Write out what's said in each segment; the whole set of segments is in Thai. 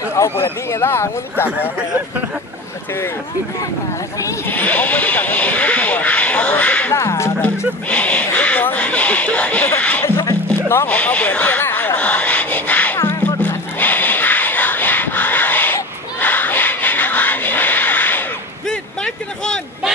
คือเอาเบิร์ดนี่ไงล่ะมึงรู้จักเหรอเชยเขาไม่รู้จักกันผมรู้ตัวเอาเบิร์ดนี่ไงล่ะแบบลูกน้องน้องของเอาเบิร์ดนี่ไงล่ะเห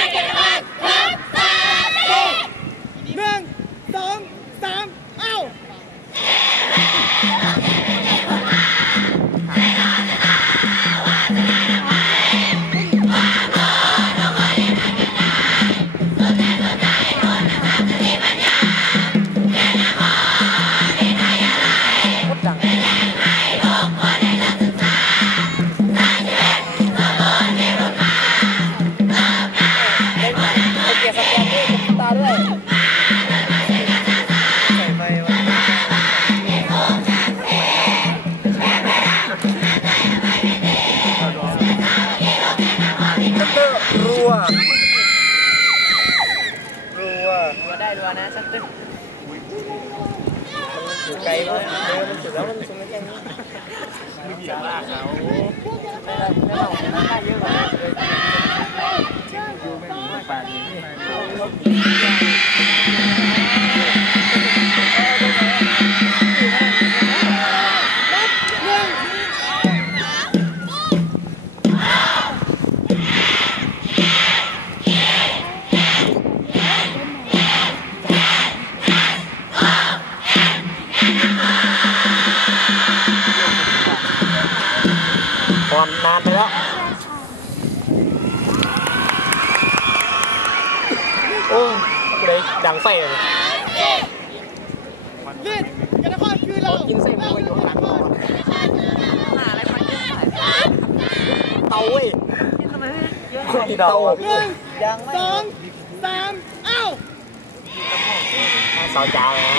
อย่าลากเขาไม่ได้ไม่ต้องไม่ได้เยอะกว่า ดังไส้เลยรีดกันนครคือเรากินไส้หมูอยู่ข้างหลังก่อนหาอะไรฟันเยอะหน่อยเตาเว้ยนี่ทำไมไม่เยอะเตาหนึ่งยังไม่สองสามเอ้าสาวจ๋าเลยนะ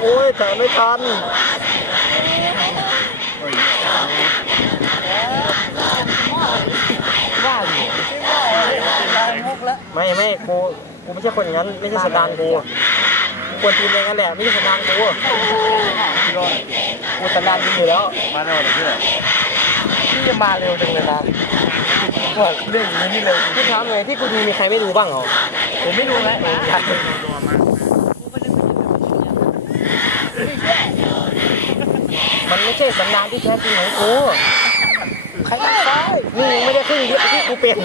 โอ้ยแต่ไม่ทันว่าอยู่มุกแล้วไม่ไม่กูกูไม่ใช่คนอย่างนั้น ไม่ใช่สตานกูกูควรทีมเองนั่นแหละไม่ใช่สตานกูกูสตานกูอยู่แล้วมาแล้วเหรอเพื่อนพี่จะมาเร็วจังเลยนะว่าเรื่องอย่างนี้เลยพี่ถามเลยที่กูดูมีใครไม่ดูบ้างเหรอผมไม่ดูแล้ว ตัว มันไม่ใช่สันดานที่แท้จริงของกู ใครก็ได้นี่ยังไม่ได้ครึ่งเดียวที่กูเป็น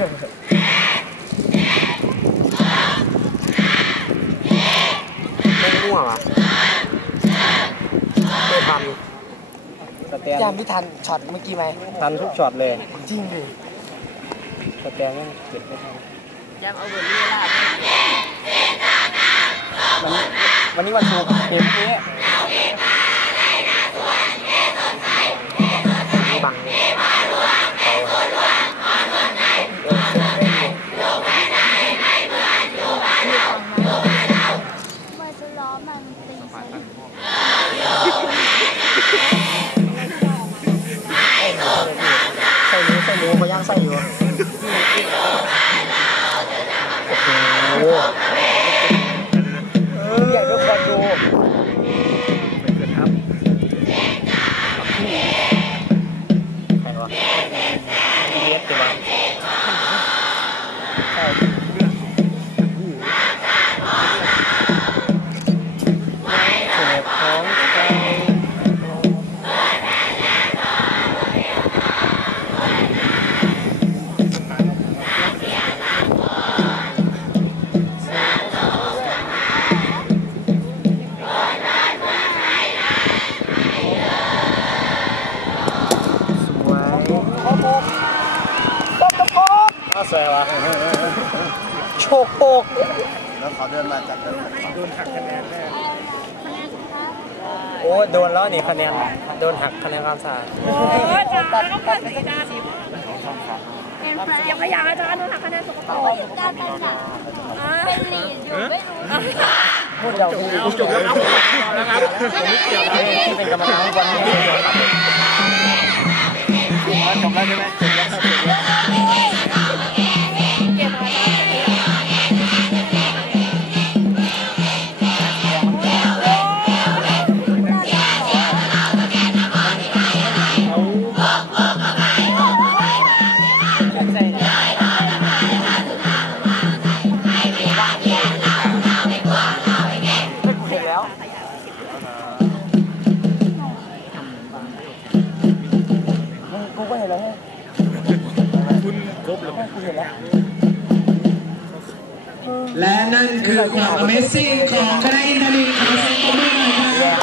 ไม่ง่วงอะไม่ทันสแตนจำพี่ทันช็อตเมื่อกี้ไหมทันทุกช็อตเลยจริงดิสแตนไม่เก็บไม่ทันยามเอาเบอร์รี่ลาบวันนี้วันศุเกมนี้ ใเอาสวยวะโชคโปกแล้วเขาเดินมาจับกันโดนหักคะแนนแน่โอ้โดนแล้วนี่คะแนนโดนหักคะแนนความสะอาดเป็นแฟนอย่าพยายามอาจารย์โดนหักคะแนนสกปรกการเป็นหนาเป็นลีดอยู่ไม่รู้พูดเดี๋ยวเอาจบแล้วครับนะครับผมไม่เกี่ยวนะที่เป็นกรรมการบอลนี่โดนหักจบแล้วใช่ไหมจบแล้วจบแล้ว แล้ว คุณครบแล้วกูเห็นแล้ว และนั่นคือความ Amazing ของคณะอินทรีขอเสียงปรบมือหน่อยครับ